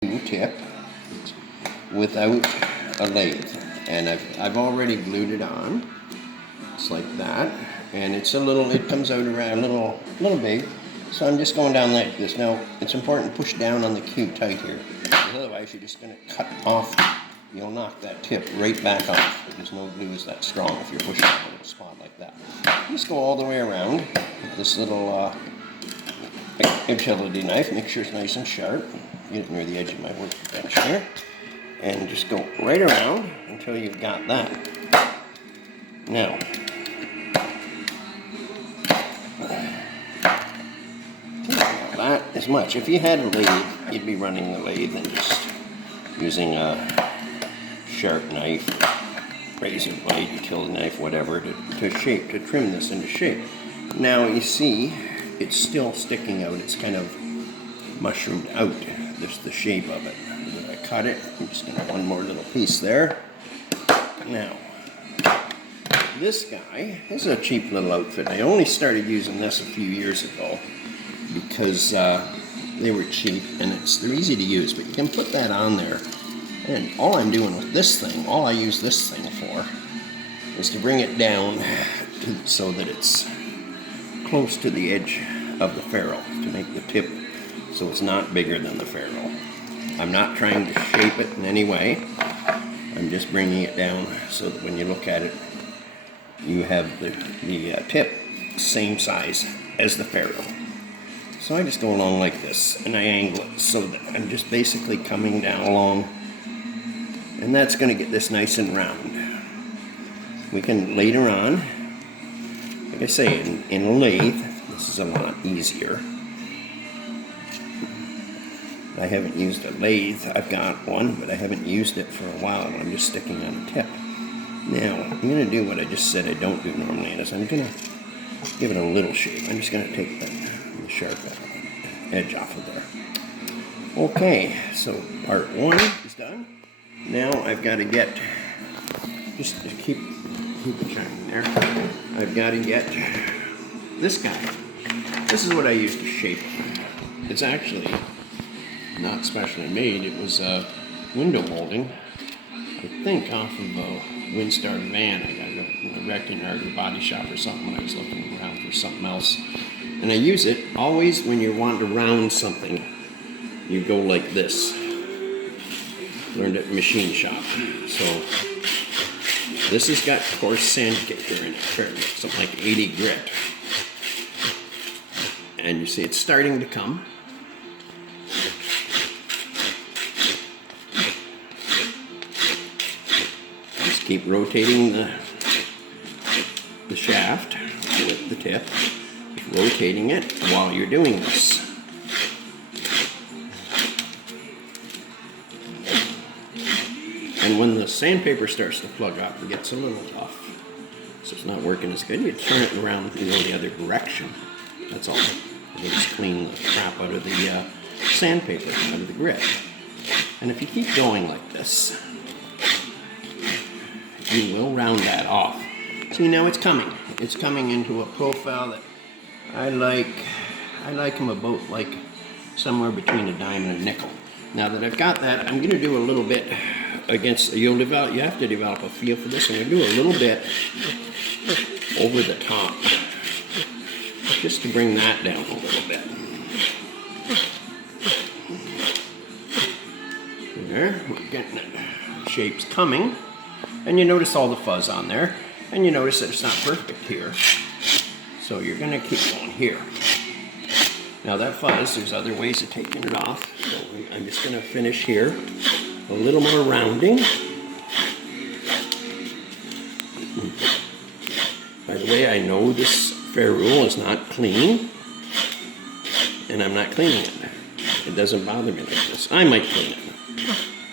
tip without a lathe, and I've already glued it on. It's like that, and it comes out around a little big. So I'm just going down like this. Now it's important to push down on the cue tight here, because otherwise you're just going to cut off. You'll knock that tip right back off, because no glue is that strong if you're pushing on a little spot like that. Just go all the way around with this little utility knife. Make sure it's nice and sharp. Get it near the edge of my workbench here, and just go right around until you've got that. Now, that as much. If you had a lathe, you'd be running the lathe and just using a sharp knife, razor blade, utility knife, whatever, to trim this into shape. Now you see, it's still sticking out. It's kind of mushroomed out. There's the shape of it. When I cut it, I'm just going to one more little piece there. Now, this guy is a cheap little outfit. I only started using this a few years ago because they were cheap and they're easy to use. But you can put that on there. And all I'm doing with this thing, all I use this thing for, is to bring it down so that it's close to the edge of the ferrule, to make the tip so it's not bigger than the ferrule. I'm not trying to shape it in any way. I'm just bringing it down so that when you look at it, you have the tip same size as the ferrule. So I just go along like this, and I angle it so that I'm just basically coming down along, and that's going to get this nice and round. We can later on, like I say, in a lathe, this is a lot easier. I haven't used a lathe. I've got one, but I haven't used it for a while. I'm just sticking on a tip. Now, I'm going to do what I just said I don't do normally, is I'm going to give it a little shape. I'm just going to take the sharp edge off of there. Okay, so part one is done. Now I've got to get, just to keep it shining there, I've got to get this guy. This is what I use to shape it. It's actually not specially made. It was window molding, I think off of a Windstar van. I got it in a wrecking yard or body shop or something when I was looking around for something else. And I use it always when you want to round something. You go like this. Learned at machine shop. So this has got coarse sandpaper in it, something like 80 grit. And you see it's starting to come. Just keep rotating the shaft with the tip, rotating it while you're doing this. And when the sandpaper starts to plug up, it gets a little tough, so it's not working as good. You turn it around and go the other direction. That's all. You just clean the crap out of the sandpaper, out of the grit. And if you keep going like this, you will round that off. See, now it's coming. It's coming into a profile that I like. I like them about like somewhere between a dime and a nickel. Now that I've got that, I'm going to do a little bit against. You have to develop a feel for this. I'm going to do a little bit over the top, just to bring that down a little bit. There, we're getting it. Shape's coming, and you notice all the fuzz on there, and you notice that it's not perfect here. So you're going to keep going here. Now that fuzz, there's other ways of taking it off. So I'm just going to finish here. A little more rounding. By the way, I know this ferrule is not clean, and I'm not cleaning it. It doesn't bother me like this. I might clean it.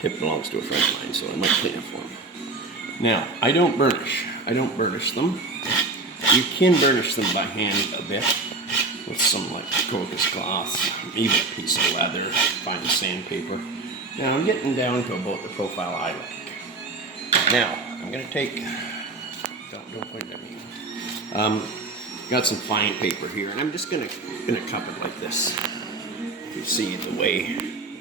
Tip belongs to a friend of mine, so I might clean it for me. Now, I don't burnish. I don't burnish them. You can burnish them by hand a bit with some like crocus cloth, even a piece of leather, fine sandpaper. Now I'm getting down to about the profile I like. Now I'm going to take, don't point it at me. Got some fine paper here, and I'm just going to cup it like this. You can see the way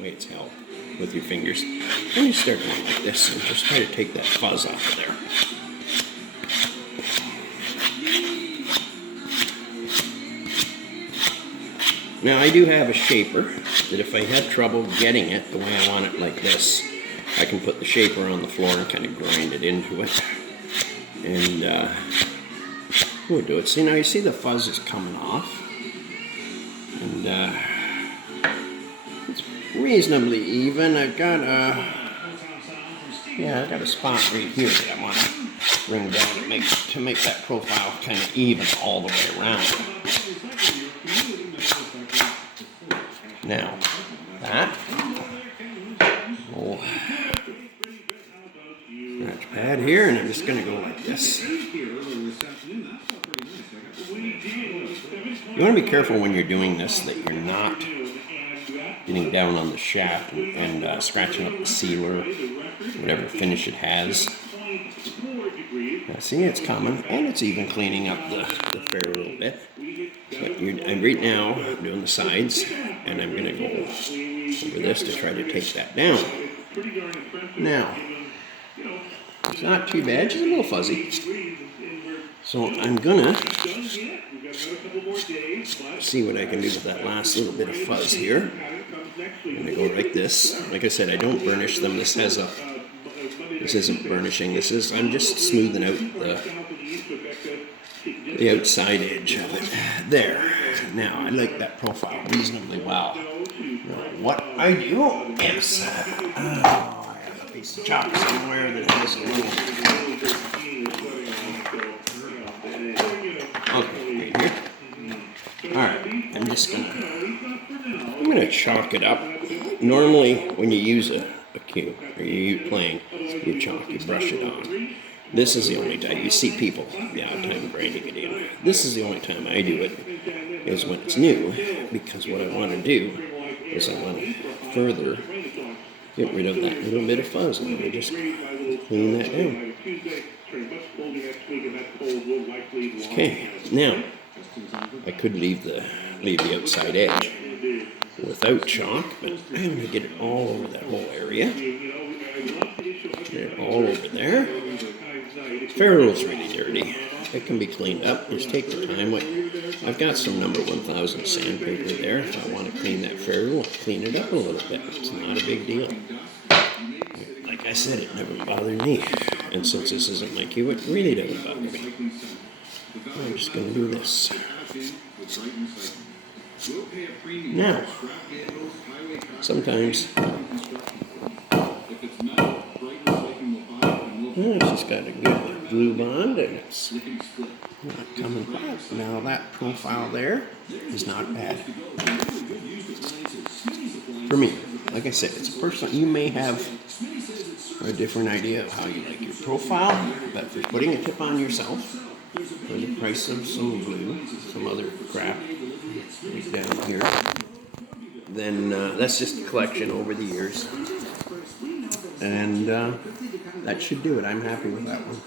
it's held. with your fingers. And you start going like this and just try to take that fuzz off of there. Now I do have a shaper that if I had trouble getting it the way I want it like this, I can put the shaper on the floor and kind of grind it into it. And we'll do it. See, now you see the fuzz is coming off. And it's reasonably even. I've got I've got a spot right here that I want to bring down to make that profile kind of even all the way around. Now, that little scratch pad here, and I'm just going to go like this. You want to be careful when you're doing this that you're not getting down on the shaft and scratching up the sealer, whatever finish it has. Now, see, it's coming, and it's even cleaning up the fair a little bit. But I'm right now doing the sides, and I'm going to go over this to try to take that down. Now, it's not too bad, just a little fuzzy. So I'm going to see what I can do with that last little bit of fuzz here. I'm going to go like this. Like I said, I don't burnish them. This isn't burnishing. I'm just smoothing out the outside edge of it. There. Now, I like that profile reasonably well. Now, what I do is, I have a piece of chalk somewhere that has a little. Okay, right here. Alright, I'm gonna chalk it up. Normally, when you use a cue, or you're playing, you chalk, you brush it on. This is the only time you see people, time grinding it in. This is the only time I do it, is when it's new, because what I want to do is I want to further get rid of that little bit of fuzz. And I just clean that down. Okay, now I could leave the outside edge without chalk, but I'm going to get it all over that whole area. Get it all over there. Ferrule's really dirty. It can be cleaned up. Just take the time. I've got some number 1000 sandpaper there. If I want to clean that ferrule, clean it up a little bit. It's not a big deal. Like I said, it never bothered me. And since this isn't my cue, it really doesn't bother me. I'm just going to do this. Now, sometimes it's just got a good glue bond and it's not coming back. Now that profile there is not bad. For me, like I said, it's a personal. You may have a different idea of how you like your profile, but if you're putting a tip on yourself for the price of some glue, some other crap right down here, then that's just a collection over the years. And that should do it. I'm happy with that one.